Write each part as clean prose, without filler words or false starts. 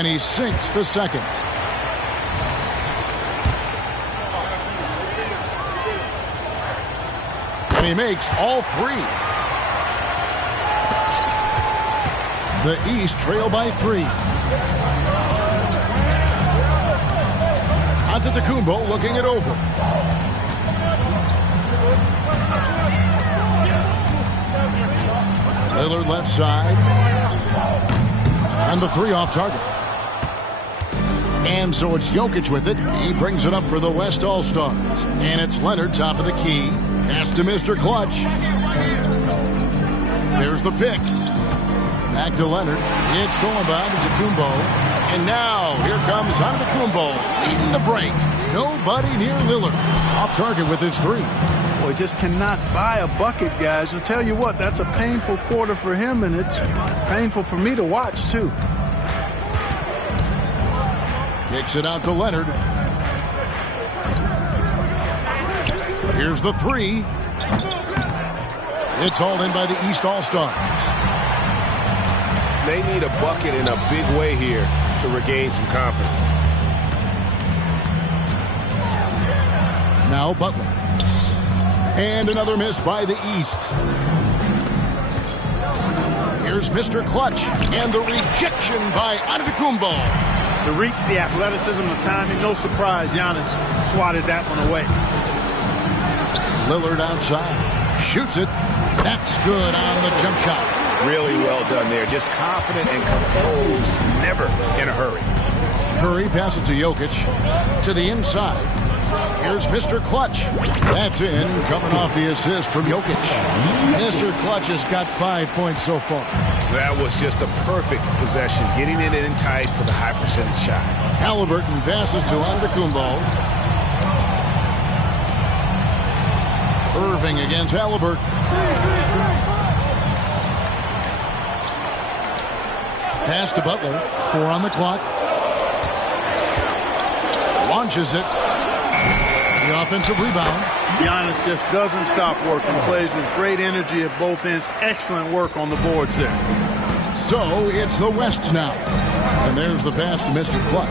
And he sinks the second. And he makes all three. The East trail by 3. Antetokounmpo looking it over. Lillard left side. And the 3 off target. And so it's Jokic with it. He brings it up for the West All-Stars. And it's Leonard top of the key. Pass to Mr. Clutch. There's the pick. Back to Leonard. It's stolen by Antetokounmpo. And now here comes Antetokounmpo leading the break. Nobody near Lillard. Off target with his 3. Boy, just cannot buy a bucket, guys. I'll tell you what, that's a painful quarter for him, and it's painful for me to watch, too. Kicks it out to Leonard. Here's the 3. It's hauled in by the East All-Stars. They need a bucket in a big way here to regain some confidence. Now Butler. And another miss by the East. Here's Mr. Clutch. And the rejection by Antetokounmpo. The reach, the athleticism, the timing, no surprise. Giannis swatted that one away. Lillard outside. Shoots it. That's good on the jump shot. Really well done there. Just confident and composed. Never in a hurry. Curry passes to Jokic. To the inside. Here's Mr. Clutch. That's in. Coming off the assist from Jokic. Mr. Clutch has got 5 points so far. That was just a perfect possession. Getting it in tight for the high percentage shot. Halliburton passes to Antetokounmpo. Irving against Halliburton. Pass to Butler. 4 on the clock. Launches it. The offensive rebound. Giannis just doesn't stop working. Plays with great energy at both ends. Excellent work on the boards there. So it's the West now. And there's the pass to Mr. Clutch.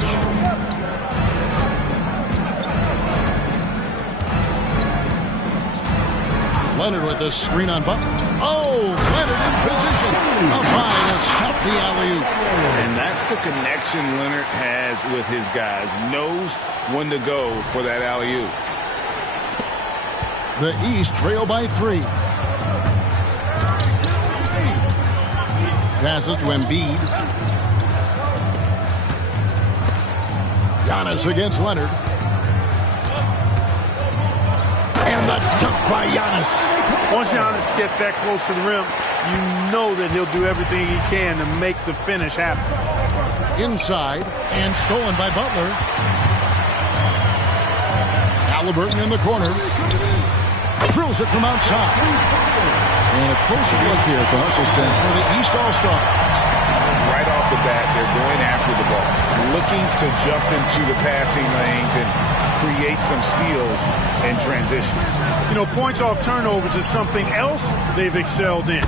Leonard with the screen on Butler. Oh, Leonard in position. Up high to stuff the alley-oop. And that's the connection Leonard has with his guys. Knows when to go for that alley-oop. The East trail by 3. Passes to Embiid. Giannis against Leonard. And the dunk by Giannis. Once Giannis gets that close to the rim, you know that he'll do everything he can to make the finish happen. Inside and stolen by Butler. Halliburton in the corner. Drills it from outside. And a closer look here at the hustle stance for the East All-Stars. Right off the bat, they're going after the ball. Looking to jump into the passing lanes and create some steals and transition. You know, points off turnovers is something else they've excelled in.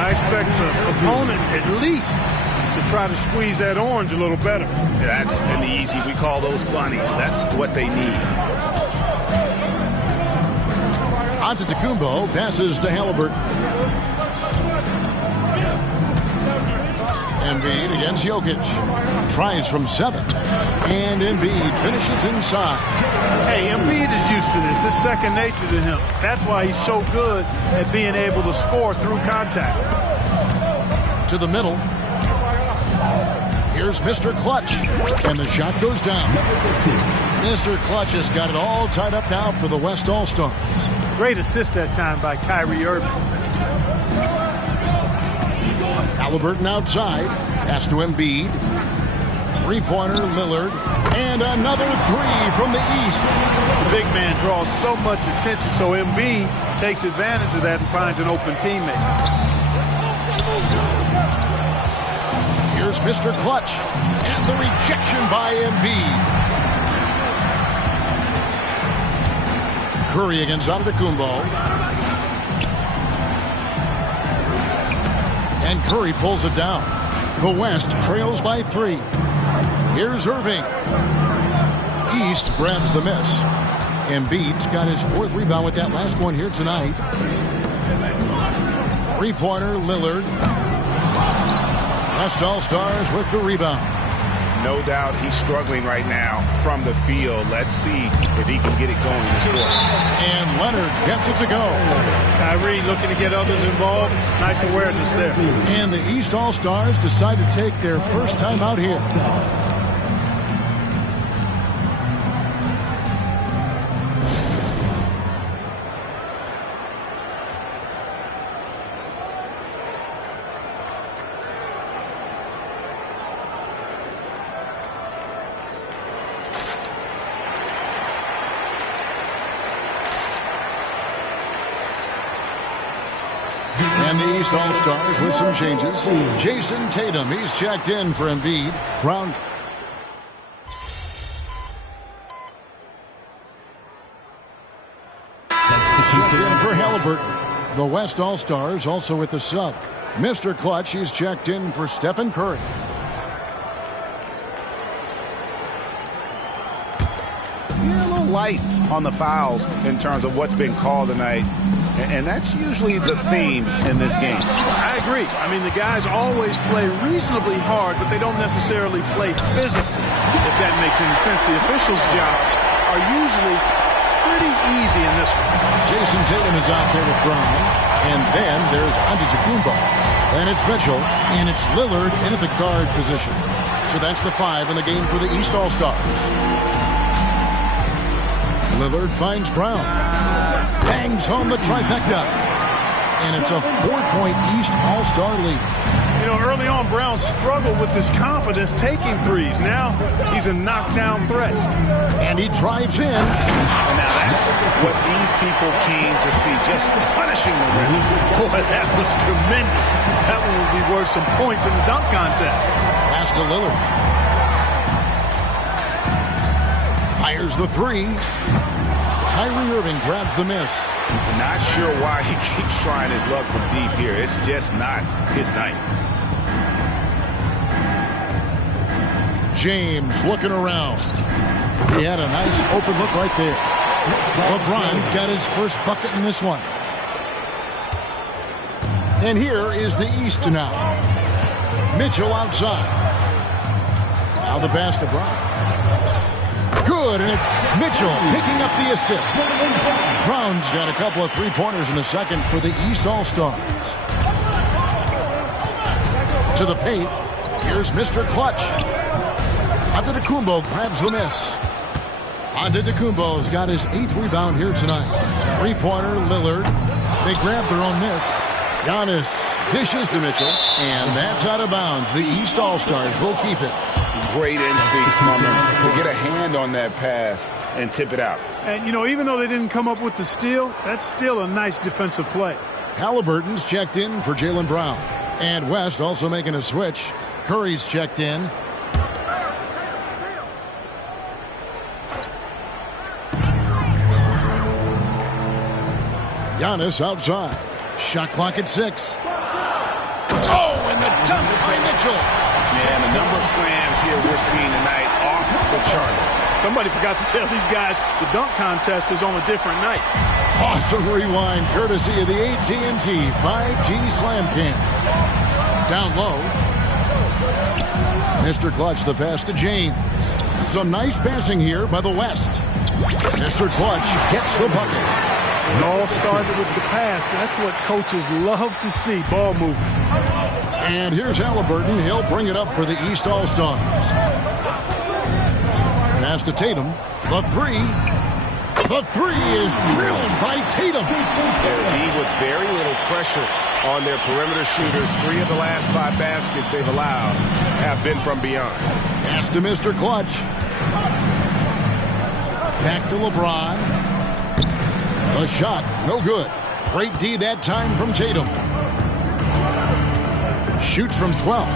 I expect the opponent at least to try to squeeze that orange a little better. That's an easy. We call those bunnies. That's what they need. Antetokounmpo passes to Halliburton. Embiid against Jokic. Tries from 7. And Embiid finishes inside. Hey, Embiid is used to this. It's second nature to him. That's why he's so good at being able to score through contact. To the middle. Here's Mr. Clutch. And the shot goes down. Mr. Clutch has got it all tied up now for the West All-Stars. Great assist that time by Kyrie Irving. Halliburton outside. Pass to Embiid. Three-pointer, Lillard. And another 3 from the East. The big man draws so much attention, so Embiid takes advantage of that and finds an open teammate. Here's Mr. Clutch. And the rejection by Embiid. Curry against Antetokounmpo. And Curry pulls it down. The West trails by 3. Here's Irving. East grabs the miss. Embiid's got his 4th rebound with that last one here tonight. Three-pointer, Lillard. West All-Stars with the rebound. No doubt he's struggling right now from the field. Let's see if he can get it going this quarter. And Leonard gets it to go. Kyrie looking to get others involved. Nice awareness there. And the East All-Stars decide to take their first time out here. And the East All-Stars with some changes. Jason Tatum, he's checked in for Embiid. Brown. Checked in for Halliburton. The West All-Stars also with the sub. Mr. Clutch, he's checked in for Stephen Curry. Yeah, a little light on the fouls in terms of what's been called tonight. And that's usually the theme in this game. I agree. I mean, the guys always play reasonably hard, but they don't necessarily play physically, if that makes any sense. The officials' jobs are usually pretty easy in this one. Jason Tatum is out there with Brown. And then there's Antetokounmpo. Then it's Mitchell. And it's Lillard in at the guard position. So that's the 5 in the game for the East All-Stars. Lillard finds Brown. Bangs home the trifecta. And it's a 4-point East All-Star lead. You know, early on, Brown struggled with his confidence taking threes. Now he's a knockdown threat. And he drives in. And now that's what these people came to see, just punishing the rim. Boy, that was tremendous. That one will be worth some points in the dunk contest. Pass to Lillard. Fires the 3. Kyrie Irving grabs the miss. Not sure why he keeps trying his luck from deep here. It's just not his night. James looking around. He had a nice open look right there. LeBron's got his first bucket in this one. And here is the East now. Mitchell outside. Now the pass to Brown. Good, and it's Mitchell picking up the assist. Brown's got a couple of three-pointers in the second for the East All-Stars. To the paint, here's Mr. Clutch. Antetokounmpo grabs the miss. Antetokounmpo's got his 8th rebound here tonight. Three-pointer, Lillard. They grab their own miss. Giannis dishes to Mitchell, and that's out of bounds. The East All-Stars will keep it. Great instincts from him to get a hand on that pass and tip it out. And, you know, even though they didn't come up with the steal, that's still a nice defensive play. Halliburton's checked in for Jaylen Brown. And West also making a switch. Curry's checked in. Giannis outside. Shot clock at 6. Oh, and the dunk by Mitchell. Yeah, and the number of slams here we're seeing tonight off the charts. Somebody forgot to tell these guys the dunk contest is on a different night. Awesome rewind courtesy of the AT&T 5G Slam Cam. Down low. Mr. Clutch, the pass to James. Some nice passing here by the West. Mr. Clutch gets the bucket. It all started with the pass. That's what coaches love to see, ball movement. And here's Halliburton. He'll bring it up for the East All-Stars. Pass to Tatum. The 3. The 3 is drilled by Tatum. They're with very little pressure on their perimeter shooters. 3 of the last 5 baskets they've allowed have been from beyond. Pass to Mr. Clutch. Back to LeBron. A shot, no good. Great D that time from Tatum. Shoots from 12.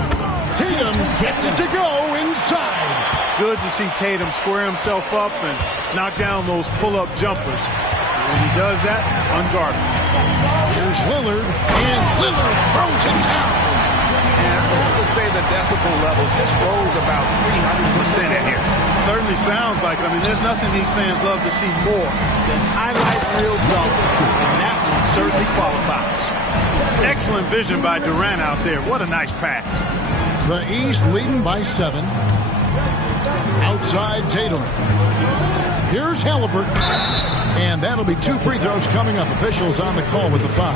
Tatum gets it to go inside. Good to see Tatum square himself up and knock down those pull-up jumpers. When he does that, unguardable. Here's Lillard, and Lillard throws it down. And I have to say the decibel level just rose about 300% in here. Certainly sounds like it. I mean, there's nothing these fans love to see more than highlight reel dunks, and that one certainly qualifies. Excellent vision by Durant out there. What a nice pass. The East leading by 7. Outside Tatum. Here's Halliburton. And that'll be 2 free throws coming up. Officials on the call with the foul.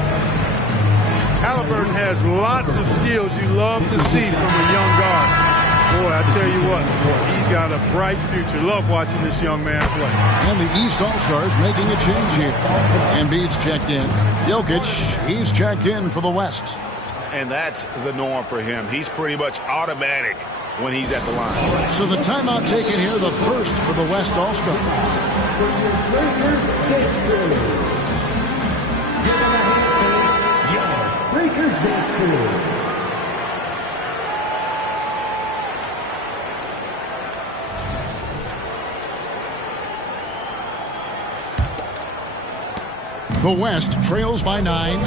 Halliburton has lots of skills you love to see from a young guard. Boy, I tell you what, he's got a bright future. Love watching this young man play. And the East All-Stars making a change here. Embiid's checked in. Jokic, he's checked in for the West. And that's the norm for him. He's pretty much automatic when he's at the line. So the timeout taken here, the first for the West All-Stars. Breakers dance crew. The West trails by 9.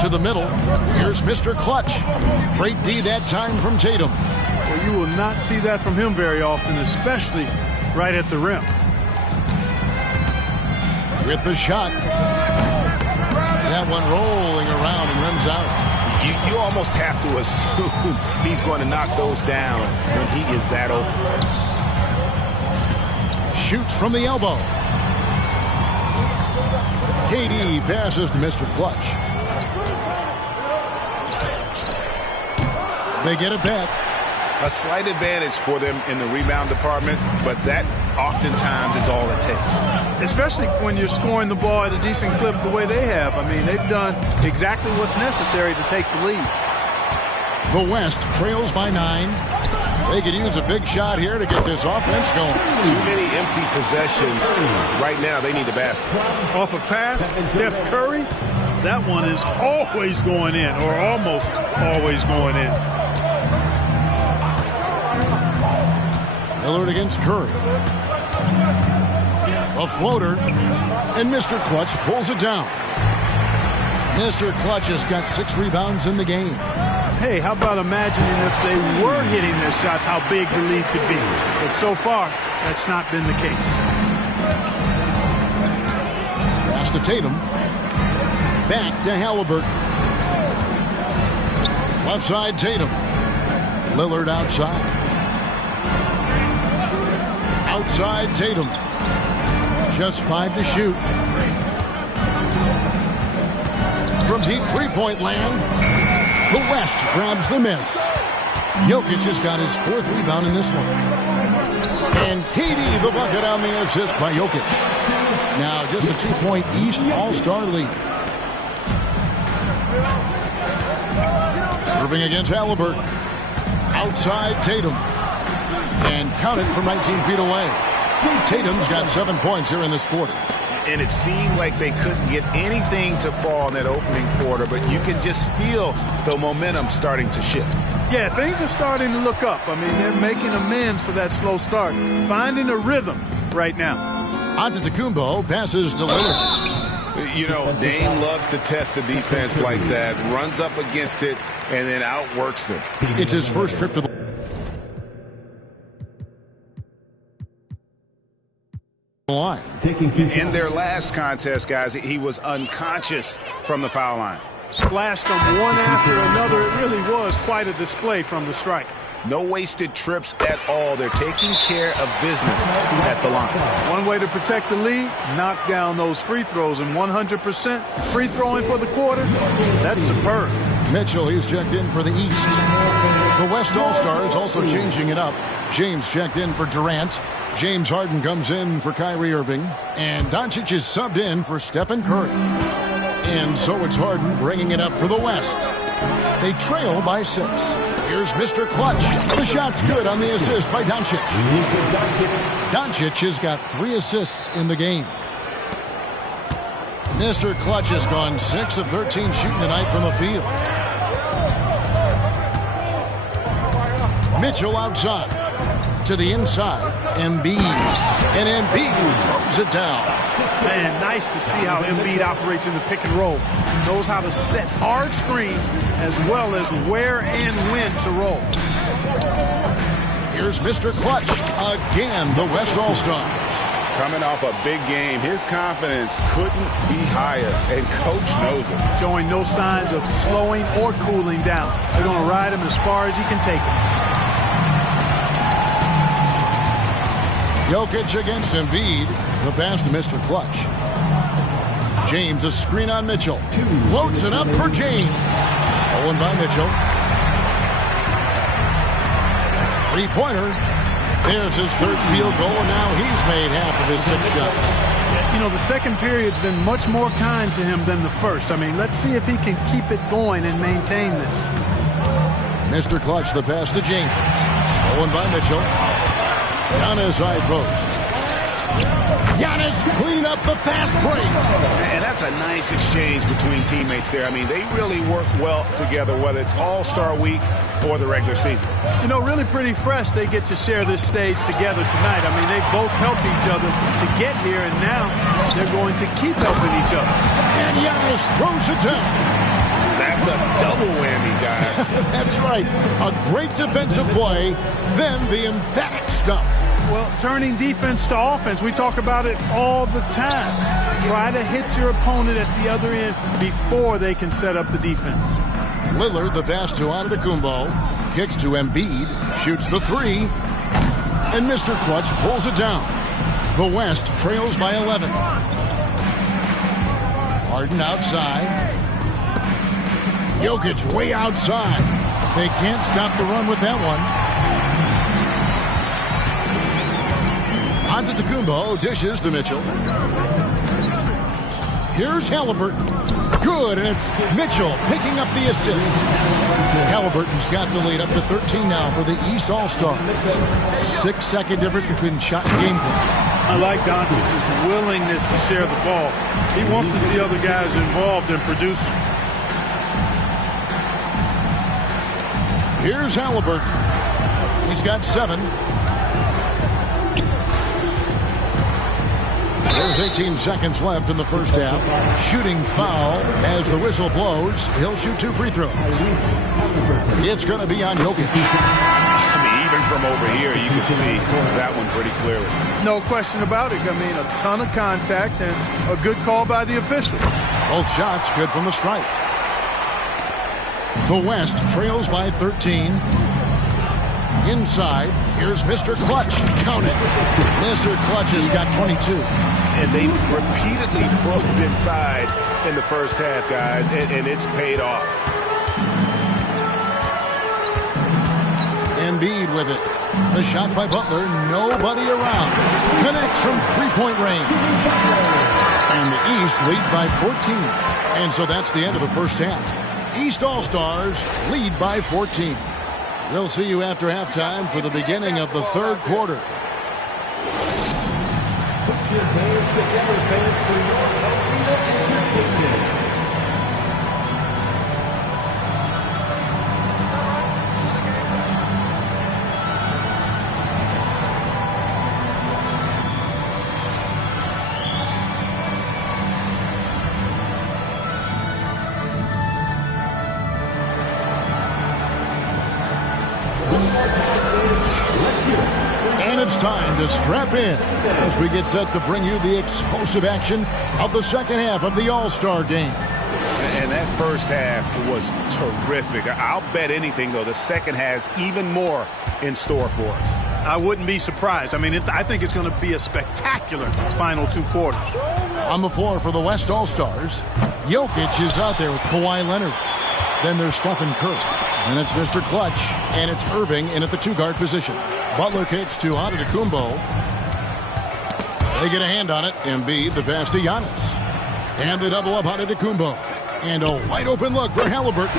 To the middle. Here's Mr. Clutch. Great D that time from Tatum. Well, you will not see that from him very often, especially right at the rim. With the shot. That one rolling around and rims out. You almost have to assume he's going to knock those down when he is that open. Shoots from the elbow. KD passes to Mr. Clutch. They get it back. A slight advantage for them in the rebound department, but that oftentimes is all it takes. Especially when you're scoring the ball at a decent clip the way they have. I mean, they've done exactly what's necessary to take the lead. The West trails by 9. They could use a big shot here to get this offense going. Too many empty possessions. Right now, they need a basket. Off a pass, Steph Curry, that one is always going in, or almost always going in. Lillard against Curry. A floater, and Mr. Clutch pulls it down. Mr. Clutch has got 6 rebounds in the game. Hey, how about imagining if they were hitting their shots, how big the lead could be. But so far, that's not been the case. Pass to Tatum. Back to Halliburton. Left side, Tatum. Lillard outside. Outside, Tatum. Just 5 to shoot. From deep three-point land, the West grabs the miss. Jokic has got his 4th rebound in this one. And KD the bucket on the assist by Jokic. Now just a 2-point East All-Star lead. Irving against Halliburton. Outside Tatum. And counted from 19 feet away. Tatum's got 7 points here in this quarter. And it seemed like they couldn't get anything to fall in that opening quarter, but you can just feel the momentum starting to shift. Yeah, things are starting to look up. I mean, they're making amends for that slow start. Finding a rhythm right now. Antetokounmpo passes to Lillard. You know, Dame loves to test the defense like that, runs up against it, and then outworks them. It's his first trip to the line. In their last contest, guys, he was unconscious from the foul line. Splashed them one after another. It really was quite a display from the stripe. No wasted trips at all. They're taking care of business at the line. One way to protect the lead, knock down those free throws, and 100% free throwing for the quarter, that's superb. Mitchell, he's checked in for the East. The West All-Stars also changing it up. James checked in for Durant. James Harden comes in for Kyrie Irving. And Doncic is subbed in for Stephen Curry. And so it's Harden bringing it up for the West. They trail by 6. Here's Mr. Clutch. The shot's good on the assist by Doncic. Doncic has got 3 assists in the game. Mr. Clutch has gone 6 of 13 shooting tonight from the field. Mitchell outside. to the inside. Embiid. And Embiid throws it down. Man, nice to see how Embiid operates in the pick and roll. He knows how to set hard screens as well as where and when to roll. Here's Mr. Clutch. Again, the West All-Stars. Coming off a big game, his confidence couldn't be higher, and Coach knows it. Showing no signs of slowing or cooling down. They're going to ride him as far as he can take him. Jokic against Embiid. The pass to Mr. Clutch. James, a screen on Mitchell. Floats it up for James. Stolen by Mitchell. Three-pointer. There's his third field goal, and now he's made half of his 6 shots. You know, the second period's been much more kind to him than the first. I mean, let's see if he can keep it going and maintain this. Mr. Clutch, the pass to James. Stolen by Mitchell. Giannis high post. Giannis clean up the fast break. And that's a nice exchange between teammates there. I mean, they really work well together, whether it's All-Star Week or the regular season. You know, really pretty fresh they get to share this stage together tonight. I mean, they both helped each other to get here, and now they're going to keep helping each other. And Giannis throws it down. That's a double whammy, guys. That's right. A great defensive play, then the emphatic stuff. Well, turning defense to offense, we talk about it all the time. Try to hit your opponent at the other end before they can set up the defense. Lillard, the pass to Antetokounmpo. Kicks to Embiid. Shoots the three. And Mr. Clutch pulls it down. The West trails by 11. Harden outside. Jokic way outside. They can't stop the run with that one. Antetokounmpo dishes to Mitchell. Here's Halliburton. Good, and it's Mitchell picking up the assist. Halliburton's got the lead up to 13 now for the East All-Stars. 6-second difference between shot and game clock. I like Doncic's willingness to share the ball. He wants to see other guys involved in producing. Here's Halliburton. He's got 7. There's 18 seconds left in the first half. Shooting foul as the whistle blows. He'll shoot 2 free throws. It's going to be on Jokic. I mean, even from over here, you can see that one pretty clearly. No question about it. I mean, a ton of contact and a good call by the official. Both shots good from the stripe. The West trails by 13. Inside, here's Mr. Clutch. Count it. Mr. Clutch has got 22. And they've repeatedly probed inside in the first half, guys, and it's paid off. Embiid with it. The shot by Butler, nobody around. Connects from three-point range. And the East leads by 14. And so that's the end of the first half. East All-Stars lead by 14. We'll see you after halftime for the beginning of the third quarter. Put your hands together, fans, for your Elvira Entertainment. And it's time to strap in as we get set to bring you the explosive action of the second half of the All-Star game. And that first half was terrific. I'll bet anything, though, the second has even more in store for us. I wouldn't be surprised. I mean, I think it's going to be a spectacular final 2 quarters. On the floor for the West All-Stars, Jokic is out there with Kawhi Leonard. Then there's Stephen Curry. And it's Mr. Clutch, and it's Irving in at the 2-guard position. Butler kicks to Antetokounmpo. They get a hand on it. Embiid, the pass to Giannis. And the double up Antetokounmpo. And a wide open look for Halliburton.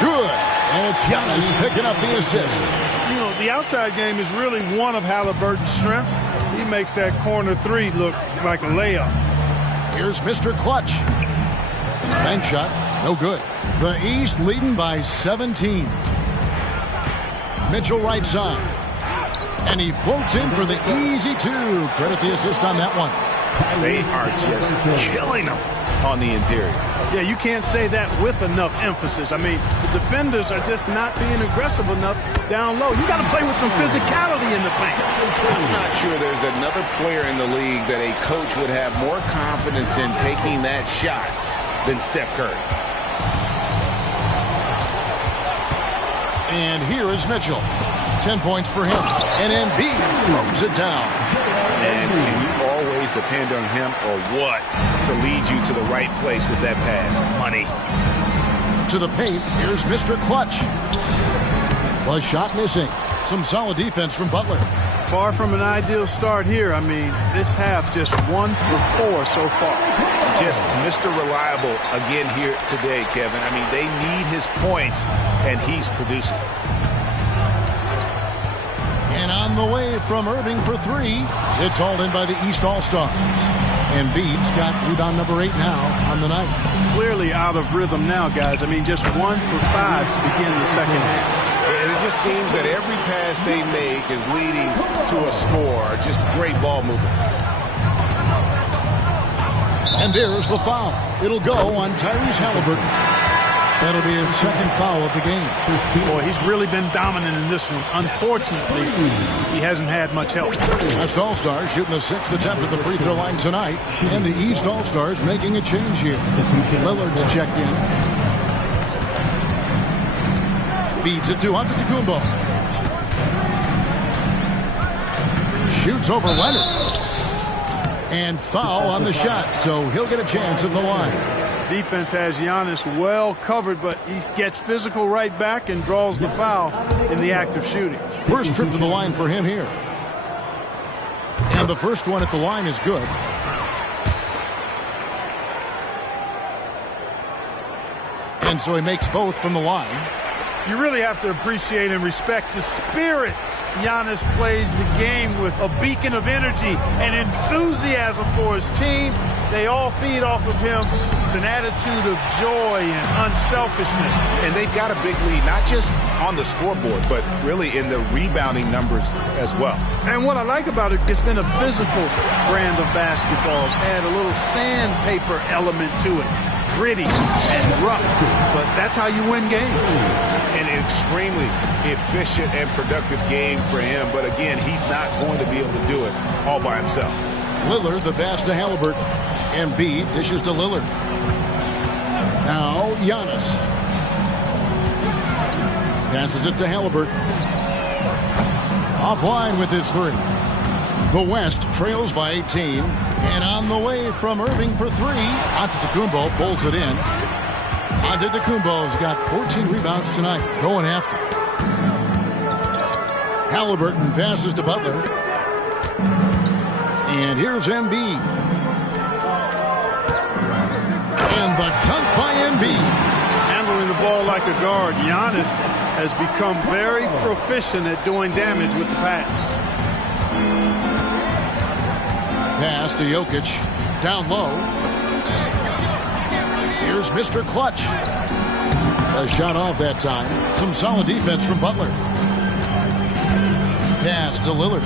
Good. And it's Giannis picking up the assist. You know, the outside game is really one of Halliburton's strengths. He makes that corner 3 look like a layup. Here's Mr. Clutch. Bank shot, no good. The East leading by 17. Mitchell right side. And he floats in for the easy two. Credit the assist on that one. They are just killing them on the interior. Yeah, you can't say that with enough emphasis. I mean, the defenders are just not being aggressive enough down low. You got to play with some physicality in the paint. I'm not sure there's another player in the league that a coach would have more confidence in taking that shot than Steph Curry. And here is Mitchell. 10 points for him. And Embiid throws it down. And can you always depend on him or what to lead you to the right place with that pass? Money. To the paint, here's Mr. Clutch. Was shot missing. Some solid defense from Butler. Far from an ideal start here. I mean, this half just 1 for 4 so far. Just Mr. Reliable again here today, Kevin. I mean, they need his points, and he's producing. And on the way from Irving for 3. It's hauled in by the East All-Stars. Embiid's got rebound number 8 now on the night. Clearly out of rhythm now, guys. I mean, just 1 for 5 to begin the second half. And it just seems that every pass they make is leading to a score. Just great ball movement. And there's the foul. It'll go on Tyrese Halliburton. That'll be his second foul of the game. Boy, he's really been dominant in this one. Unfortunately, he hasn't had much help. West All-Stars shooting the 6th attempt at the free throw line tonight. And the East All-Stars making a change here. Lillard's checked in. Feeds it to Antetokounmpo. Shoots over Leonard. And foul on the shot, so he'll get a chance at the line. Defense has Giannis well covered, but he gets physical right back and draws the foul in the act of shooting. First trip to the line for him here. And the first one at the line is good. And so he makes both from the line. You really have to appreciate and respect the spirit Giannis plays the game with, a beacon of energy and enthusiasm for his team. They all feed off of him with an attitude of joy and unselfishness. And they've got a big lead, not just on the scoreboard, but really in the rebounding numbers as well. And what I like about it, it's been a physical brand of basketball. It's had a little sandpaper element to it. Gritty and rough, but that's how you win games. An extremely efficient and productive game for him, but again, he's not going to be able to do it all by himself. Lillard, the pass to Halliburton. Embiid dishes to Lillard. Now Giannis. Passes it to Halliburton. Offline with his 3. The West trails by 18. And on the way from Irving for 3. Antetokounmpo pulls it in. Antetokounmpo's got 14 rebounds tonight. Going after. Halliburton passes to Butler. And here's Embiid. And the dunk by Embiid. Handling the ball like a guard, Giannis has become very proficient at doing damage with the pass. Pass to Jokic. Down low. Here's Mr. Clutch. A shot off that time. Some solid defense from Butler. Pass to Lillard.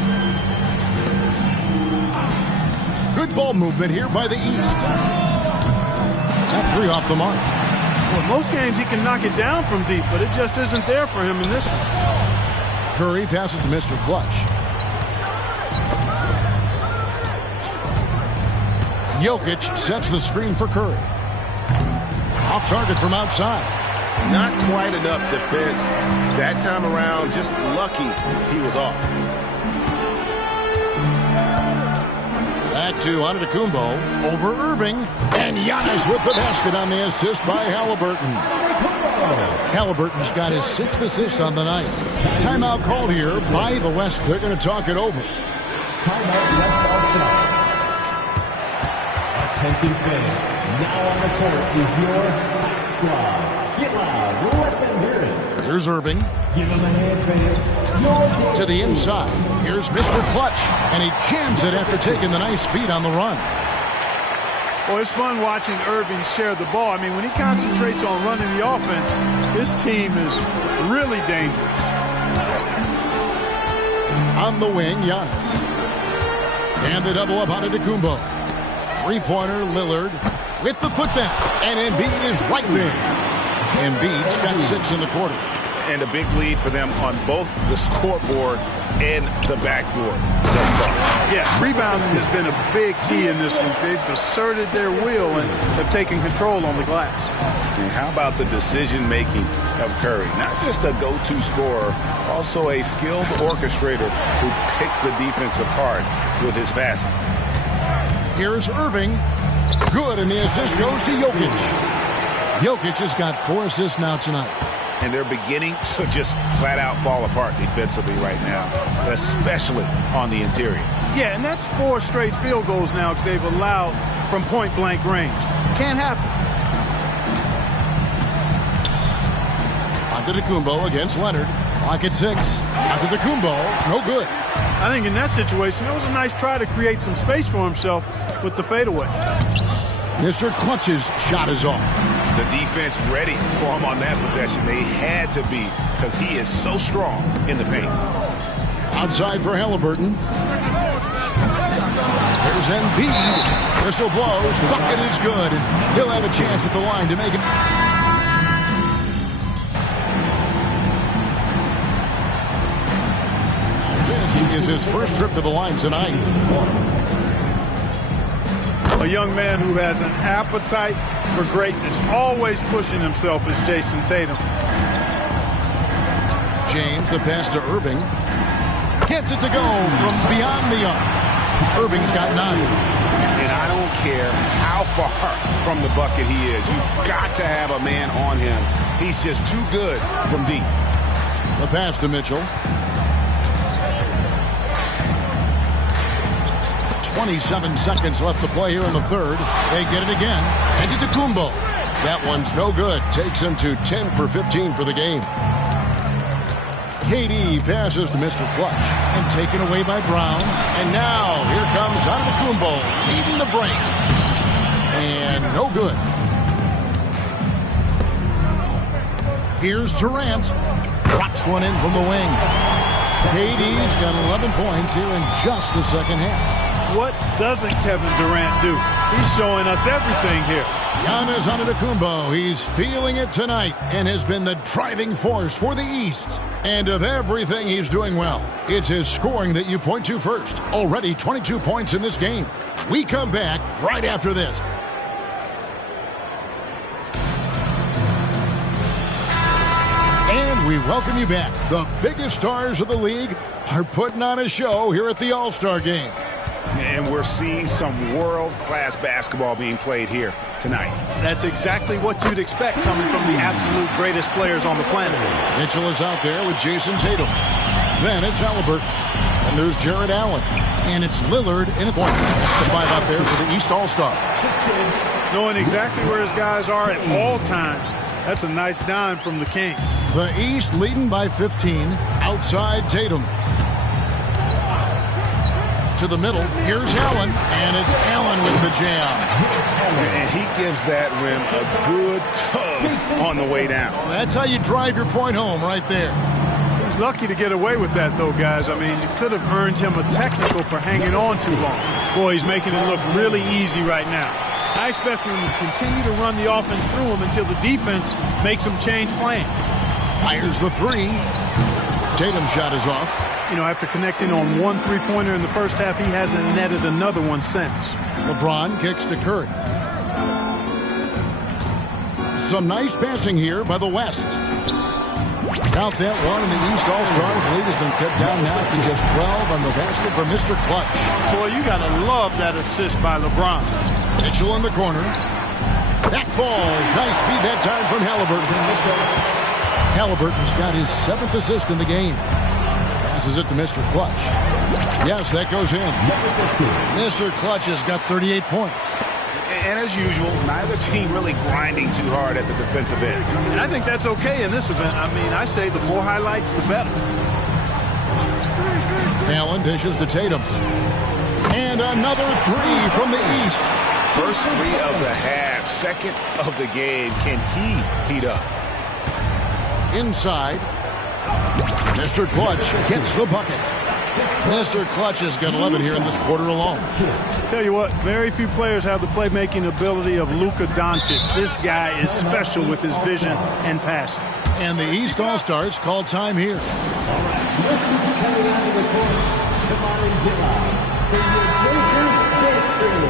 Good ball movement here by the East. Got 3 off the mark. Well, most games he can knock it down from deep, but it just isn't there for him in this one. Curry passes to Mr. Clutch. Jokic sets the screen for Curry. Off target from outside. Not quite enough defense that time around. Just lucky he was off. Back to Antetokounmpo over Irving. And Giannis with the basket on the assist by Halliburton. Halliburton's got his 6th assist on the night. Timeout called here by the West. They're going to talk it over. Timeout West All-Star. Attention fans, now on the court is your hot squad. Get loud, let them hear it. Here's Irving. Give him a hand, fans. To the inside. Here's Mr. Clutch. And he jams it after taking the nice feed on the run. Well, it's fun watching Irving share the ball. I mean, when he concentrates on running the offense, this team is really dangerous. On the wing, Giannis. And the double up on Antetokounmpo. Three-pointer, Lillard with the putback. And Embiid is right there. Embiid's got 6 in the quarter. And a big lead for them on both the scoreboard and the backboard thus far. Yeah, rebounding has been a big key in this one. They've asserted their will and have taken control on the glass. And how about the decision-making of Curry? Not just a go-to scorer, also a skilled orchestrator who picks the defense apart with his passing. Here's Irving. Good, and the assist goes to Jokic. Jokic has got 4 assists now tonight. And they're beginning to just flat-out fall apart defensively right now, especially on the interior. Yeah, and that's 4 straight field goals now they've allowed from point-blank range. Can't happen. Antetokounmpo against Leonard. Clock at 6. Antetokounmpo, no good. I think in that situation, it was a nice try to create some space for himself with the fadeaway. Mr. Clutch's shot is off. The defense ready for him on that possession. They had to be because he is so strong in the paint. Outside for Halliburton. There's Embiid. Whistle blows. Bucket is good. And he'll have a chance at the line to make it. This is his first trip to the line tonight. A young man who has an appetite for greatness, always pushing himself, is Jason Tatum. James, the pass to Irving. Gets it to go from beyond the arc. Irving's got 9. And I don't care how far from the bucket he is. You've got to have a man on him. He's just too good from deep. The pass to Mitchell. 27 seconds left to play here in the third. They get it again. Antetokounmpo. That one's no good. Takes him to 10 for 15 for the game. KD passes to Mr. Clutch and taken away by Brown. And now here comes Antetokounmpo leading the break. And no good. Here's Durant. Drops one in from the wing. KD's got 11 points here in just the second half. What doesn't Kevin Durant do? He's showing us everything here. Giannis Antetokounmpo, he's feeling it tonight and has been the driving force for the East. And of everything he's doing well, it's his scoring that you point to first. Already 22 points in this game. We come back right after this. And we welcome you back. The biggest stars of the league are putting on a show here at the All-Star Game. And we're seeing some world-class basketball being played here tonight. That's exactly what you'd expect coming from the absolute greatest players on the planet. Mitchell is out there with Jason Tatum. Then it's Halliburton. And there's Jared Allen. And it's Lillard in a point. That's the 5 out there for the East All-Stars. Knowing exactly where his guys are at all times. That's a nice dime from the King. The East leading by 15. Outside Tatum. To the middle. Here's Allen. And it's Allen with the jam. And he gives that rim a good tug on the way down. Well, that's how you drive your point home right there. He's lucky to get away with that, though, guys. I mean, you could have earned him a technical for hanging on too long. Boy, he's making it look really easy right now. I expect him to continue to run the offense through him until the defense makes him change plans. Fires the 3. Tatum's shot is off. You know, after connecting on one three-pointer in the first half, he hasn't netted another one since. LeBron kicks to Curry. Some nice passing here by the West. Count that one, and the East All-Stars lead has been cut down now to just 12 on the basket for Mr. Clutch. Boy, you got to love that assist by LeBron. Mitchell in the corner. That falls. Nice feed that time from Halliburton. Halliburton's got his 7th assist in the game. Passes it to Mr. Clutch. Yes, that goes in. Mr. Clutch has got 38 points. And as usual, neither team really grinding too hard at the defensive end. And I think that's okay in this event. I mean, I say the more highlights, the better. Allen dishes to Tatum. And another 3 from the East. First 3 of the half, second of the game. Can he heat up? Inside. Mr. Clutch gets the bucket. Mr. Clutch has got 11 here in this quarter alone. Tell you what, very few players have the playmaking ability of Luka Doncic. This guy is special with his vision and passing. And the East All-Stars call time here. Coming out of the court, Kamari Gillard from your Lakers dance crew.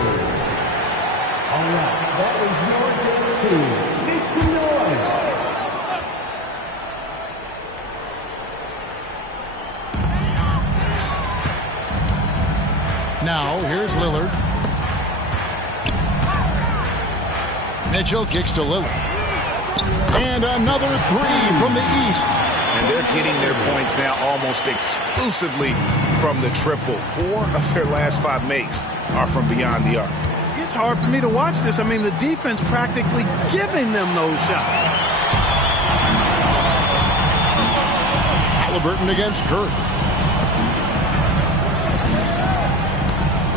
All right, that is your dance team. Make some noise. Now, here's Lillard. Mitchell kicks to Lillard. And another three from the East. And they're getting their points now almost exclusively from the triple. 4 of their last 5 makes are from beyond the arc. It's hard for me to watch this. I mean, the defense practically giving them those shots. Halliburton against Curry.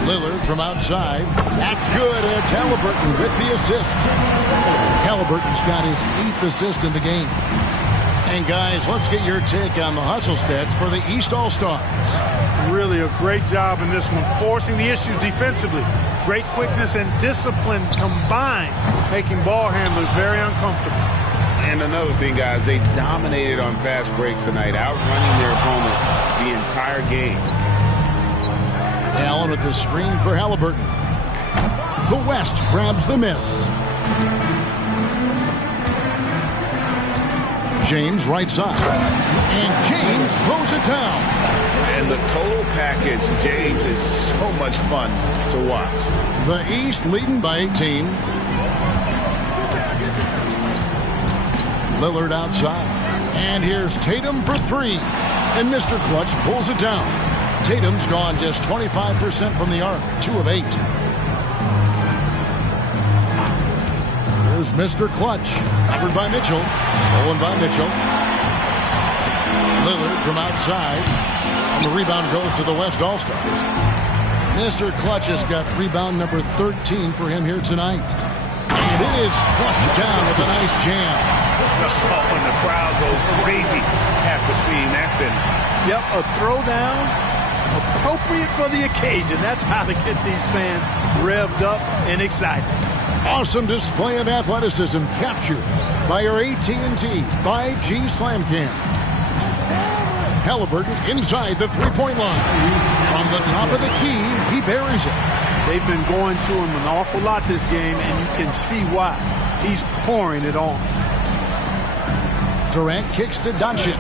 Lillard from outside. That's good, and it's Halliburton with the assist. Halliburton's got his 8th assist in the game. And guys, let's get your take on the hustle stats for the East All-Stars. Really a great job in this one, forcing the issue defensively. Great quickness and discipline combined, making ball handlers very uncomfortable. And another thing, guys, they dominated on fast breaks tonight, outrunning their opponent the entire game. Allen with the screen for Halliburton. The West grabs the miss. James right side. And James throws it down. And the total package, James, is so much fun to watch. The East leading by 18. Lillard outside. And here's Tatum for 3. And Mr. Clutch pulls it down. Tatum's gone just 25% from the arc, 2 of 8. Here's Mr. Clutch, covered by Mitchell, stolen by Mitchell. Lillard from outside, and the rebound goes to the West All-Stars. Mr. Clutch has got rebound number 13 for him here tonight. And it is flushed down with a nice jam. Oh, and the crowd goes crazy after seeing that finish. Yep, a throwdown, appropriate for the occasion. That's how to get these fans revved up and excited. Awesome display of athleticism captured by our AT&T 5G Slam Cam. Halliburton inside the three-point line. From the top of the key, he buries it. They've been going to him an awful lot this game, and you can see why. He's pouring it on. Durant kicks to Doncic.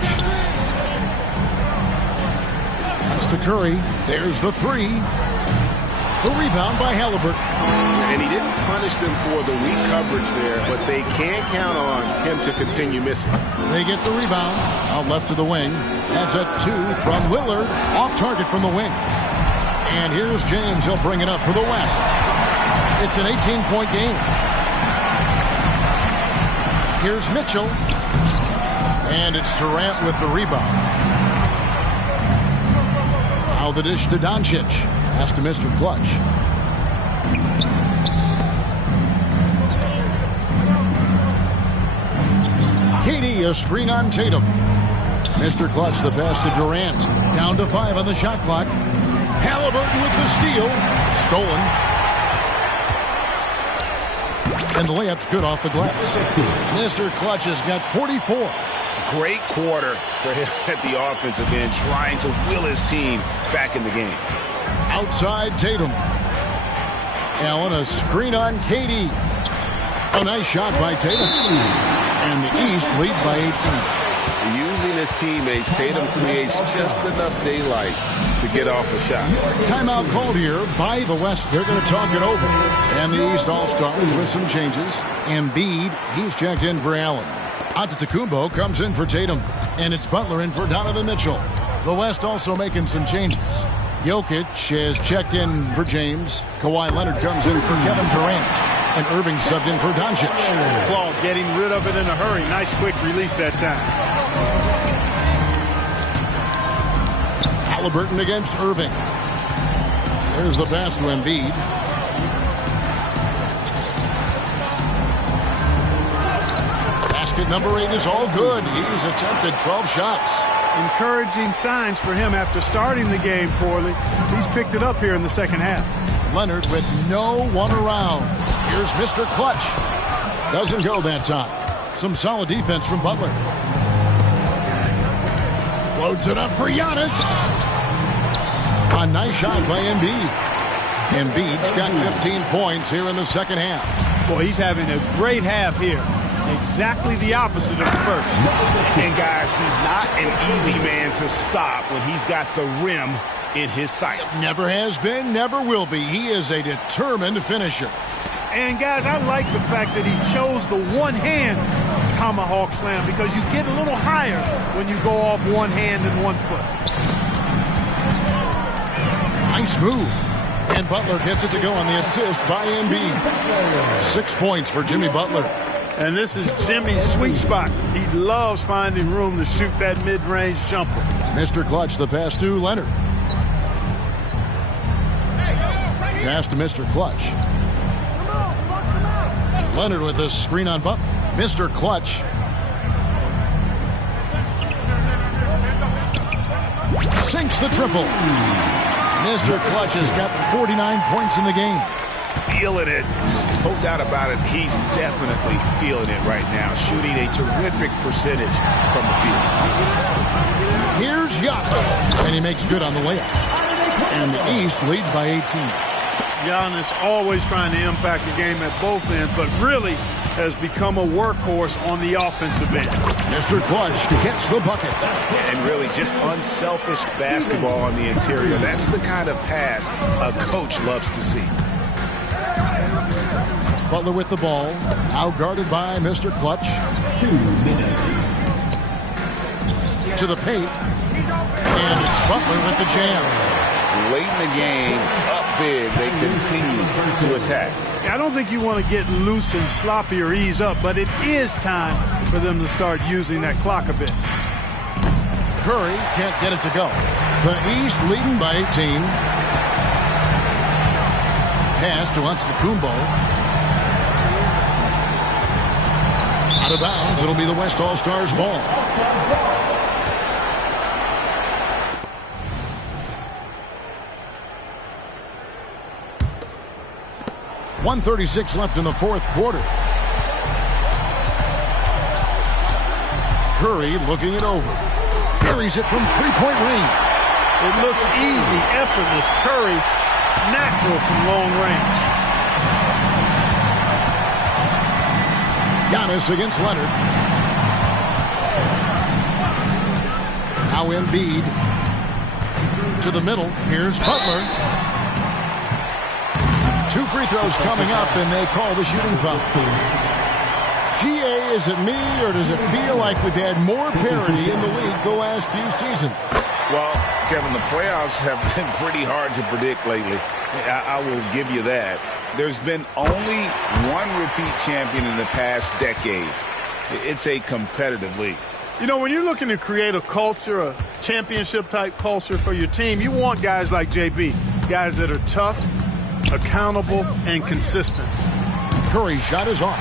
That's to Curry. There's the 3. The rebound by Halliburton. And he didn't punish them for the weak coverage there, but they can't count on him to continue missing. They get the rebound. Out left to the wing. That's a 2 from Lillard. Off target from the wing. And here's James. He'll bring it up for the West. It's an 18-point game. Here's Mitchell. And it's Durant with the rebound. Now the dish to Doncic. Pass to Mr. Clutch. KD, a screen on Tatum. Mr. Clutch, the pass to Durant. Down to 5 on the shot clock. Halliburton with the steal. Stolen. And the layup's good off the glass. Mr. Clutch has got 44. Great quarter for him at the offensive end, trying to will his team back in the game. Outside Tatum. Allen, a screen on KD. A nice shot by Tatum. And the East leads by 18. Using his teammates, Tatum creates just enough daylight to get off a shot. Timeout called here by the West. They're going to talk it over. And the East All-Stars with some changes. Embiid, he's checked in for Allen. Antetokounmpo comes in for Tatum. And it's Butler in for Donovan Mitchell. The West also making some changes. Jokic has checked in for James. Kawhi Leonard comes in for Kevin Durant. And Irving subbed in for Doncic. Claude getting rid of it in a hurry. Nice quick release that time. Halliburton against Irving. There's the pass to Embiid. Basket number 8 is all good. He's attempted 12 shots. Encouraging signs for him after starting the game poorly. He's picked it up here in the second half. Leonard with no one around. Here's Mr. Clutch. Doesn't go that time. Some solid defense from Butler. Loads it up for Giannis. A nice shot by Embiid. Embiid's got 15 points here in the second half. Boy, he's having a great half here. Exactly the opposite of the first. And guys, he's not an easy man to stop when he's got the rim in his sights. Never has been, never will be. He is a determined finisher. And guys, I like the fact that he chose the one-hand tomahawk slam because you get a little higher when you go off one hand and 1 foot. Nice move. And Butler gets it to go on the assist by Embiid. 6 points for Jimmy Butler. And this is Jimmy's sweet spot. He loves finding room to shoot that mid-range jumper. Mr. Clutch, the pass to Leonard. Pass to Mr. Clutch. Leonard with the screen on Butler. Mr. Clutch. Sinks the triple. Mr. Clutch has got 49 points in the game. Feeling it. No doubt about it. He's definitely feeling it right now. Shooting a terrific percentage from the field. Here's Giannis. And he makes good on the layup. And the East leads by 18. Giannis always trying to impact the game at both ends, but really has become a workhorse on the offensive end. Mr. Clutch gets the bucket. And really just unselfish basketball on the interior. That's the kind of pass a coach loves to see. Butler with the ball. Now guarded by Mr. Clutch. 2 minutes. To the paint. And it's Butler with the jam. Late in the game, up big, they continue to attack. I don't think you want to get loose and sloppy or ease up, but it is time for them to start using that clock a bit. Curry can't get it to go. The East leading by 18. Pass to Antetokounmpo. Out of bounds. It'll be the West All-Stars ball. .136 left in the fourth quarter. Curry looking it over. Buries it from three-point range. It looks easy, effortless. Curry, natural from long range. Giannis against Leonard. Now Embiid to the middle. Here's Butler. 2 free throws coming up, and they call the shooting foul. GA, is it me, or does it feel like we've had more parity in the league the last few seasons? Well, Kevin, the playoffs have been pretty hard to predict lately. I will give you that. There's been only one repeat champion in the past decade. It's a competitive league. You know, when you're looking to create a culture, a championship-type culture for your team, you want guys like JB, guys that are tough, accountable, and consistent. Curry's shot is off.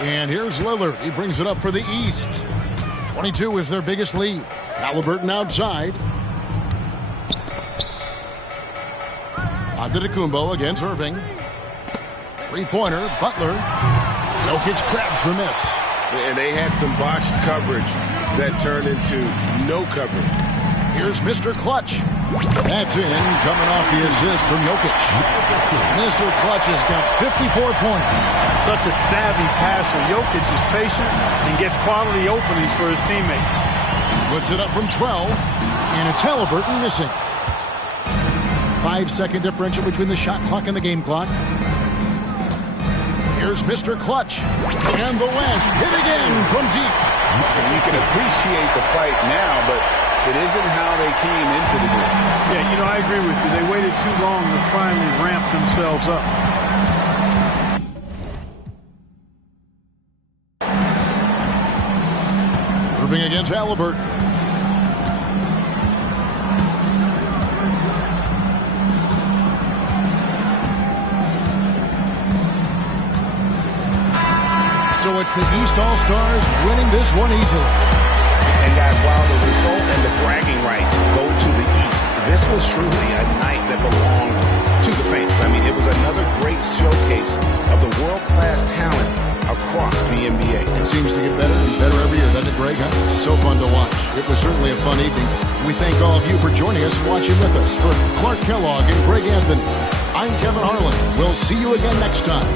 And here's Lillard. He brings it up for the East. 22 is their biggest lead. Halliburton outside. Antetokounmpo against Irving. Three-pointer, Butler. Jokic grabs the miss. And they had some botched coverage that turned into no coverage. Here's Mr. Clutch. That's in, coming off the assist from Jokic. Mr. Clutch has got 54 points. Such a savvy passer. Jokic is patient and gets quality openings for his teammates. Puts it up from 12, and it's Halliburton missing. 5-second differential between the shot clock and the game clock. Here's Mr. Clutch. And the West hit again from deep. And you can appreciate the fight now, but it isn't how they came into the game. Yeah, you know, I agree with you. They waited too long to finally ramp themselves up. Irving against Halliburton. So it's the East All-Stars winning this one easily. It was certainly a fun evening. We thank all of you for joining us and watching with us. For Clark Kellogg and Greg Anthony, I'm Kevin Harlan. We'll see you again next time.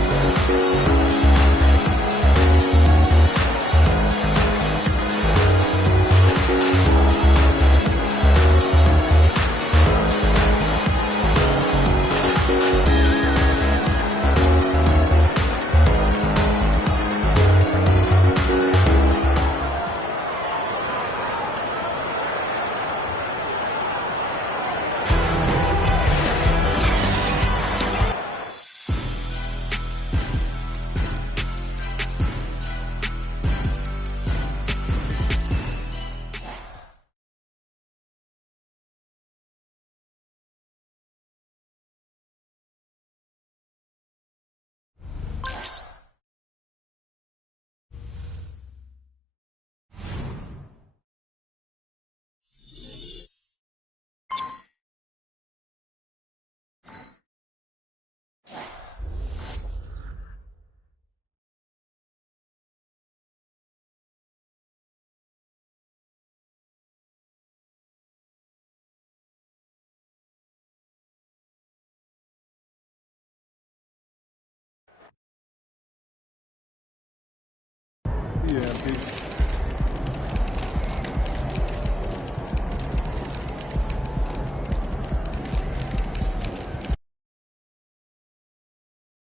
Yeah, big.